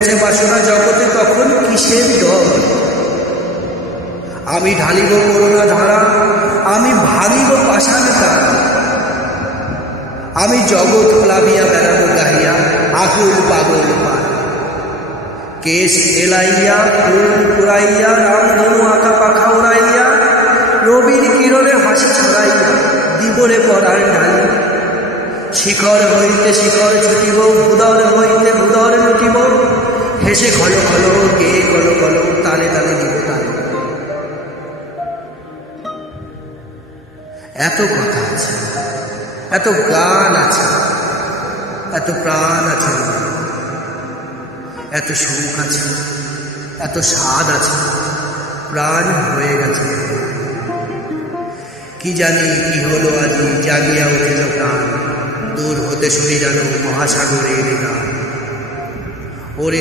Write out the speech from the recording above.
বাসনা জগতে তখন কিসের দল? আমি ঢালিব করুণা ধারা, আমি ভাঙিব পাষাণ তারা, আমি জগৎ প্লাবিয়া বেড়াবো গাহিয়া আকুল পাগল পার। কেশ এলাইয়া ফুল পুরাইয়া রামধনু আঁকা পাখা উড়াইয়া রবির কিরণে হাসি ছড়াইয়া দিবরে পরার ঢালি। শিখর হইতে শিখর ছুটিব, ভূদর হইতে ভূদর লুটিব, হেসে খল খল গে কল কল তালে তালে দিব তালে। এত কথা আছে, এত গান আছে, এত প্রাণ আছে, এত সুখ আছে, এত স্বাদ আছে, প্রাণ হয়ে গেছে। কি জানি কি হলো আজি জাগিয়া উঠিল প্রাণ, দূর হতে শুনি যেন মহাসাগরের গান। ওরে